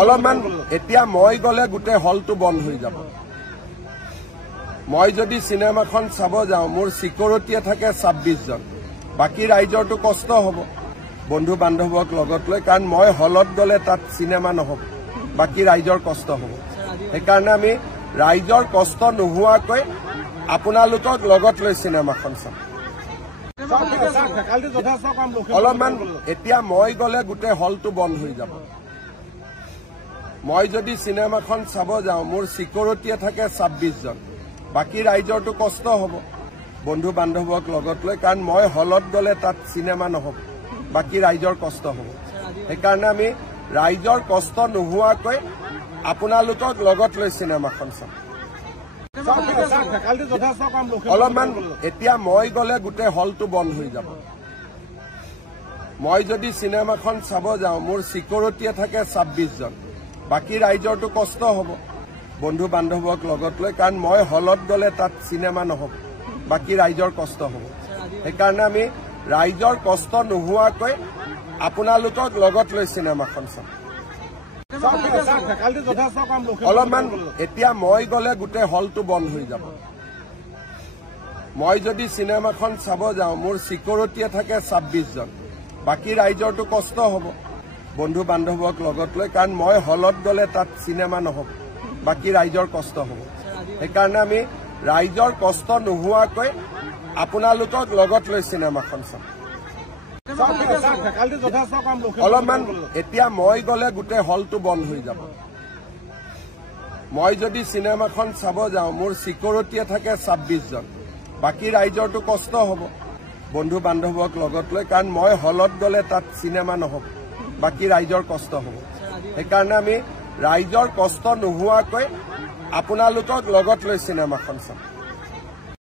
অলপমান এতিয়া মই গলে গোটেই হলটো বন্ধ হৈ যাব মই যদি সিনেমাখন চাব যাওঁ মোৰ সিকিউৰিটিয়ে থাকে 26 জন বাকি ৰাইজৰটো কষ্ট হ'ব বন্ধু বান্ধৱক লগত লৈ কাৰণ মই হলত গলে তাত সিনেমা নহব বাকি ৰাইজৰ কষ্ট হ'ব সেইকাৰণে আমি ৰাইজৰ কষ্ট নোহোৱাকৈ আপোনালোকক লগত লৈ সিনেমাখন চাম অলপমান এতিয়া মই গলে গোটেই হলটো বন্ধ হৈ যাব মই যদি সিনেমাখন চাব যাওঁ মোৰ সিকিউৰিটিয়ে থাকে 26 জন বাকি ৰাইজৰটো কষ্ট হ'ব বন্ধু বান্ধৱক লগত লৈ কাৰণ মই হলত গলে তাত সিনেমা নহব বাকি ৰাইজৰ কষ্ট হ'ব সেইকাৰণে আমি ৰাইজৰ কষ্ট নোহোৱাকৈ আপোনালোকক লগত লৈ সিনেমাখন চাম অলপমান এতিয়া মই গলে গোটেই হলটো বন্ধ হৈ যাব মই যদি সিনেমাখন চাব যাওঁ মোৰ সিকিউৰিটিয়ে থাকে 26 জন বাকি ৰাইজৰটো কষ্ট হ'ব বন্ধু বান্ধৱক লগত লৈ কাৰণ মই হলত গলে তাত সিনেমা নহব বাকি ৰাইজৰ কষ্ট হ'ব সেইকাৰণে আমি ৰাইজৰ কষ্ট নোহোৱাকৈ আপোনালোকক লগত লৈ সিনেমাখন চাম অলপমান এতিয়া মই গলে গোটেই হলটো বন্ধ হৈ যাব মই যদি সিনেমাখন চাব যাওঁ মোৰ সিকিউৰিটিয়ে থাকে 26 জন বাকি ৰাইজৰটো কষ্ট হ'ব বন্ধু বান্ধৱক লগত লৈ কাৰণ মই হলত গলে তাত সিনেমা নহব বাকি ৰাইজৰ কষ্ট হ'ব সেইকাৰণে আমি ৰাইজৰ কষ্ট নোহোৱাকৈ আপোনালোকক লগত লৈ সিনেমাখন চাম অলপমান এতিয়া মই গলে গোটেই হলটো বন্ধ হৈ যাব মই যদি সিনেমাখন চাব যাওঁ মোৰ সিকিউৰিটিয়ে থাকে 26 জন বাকি ৰাইজৰটো কষ্ট হ'ব বন্ধু বান্ধৱক লগত লৈ কাৰণ মই হলত গলে তাত সিনেমা নহব বাকি ৰাইজৰ কষ্ট হ'ব সেইকাৰণে আমি ৰাইজৰ কষ্ট নোহোৱাকৈ আপোনালোকক লগত লৈ সিনেমাখন চাম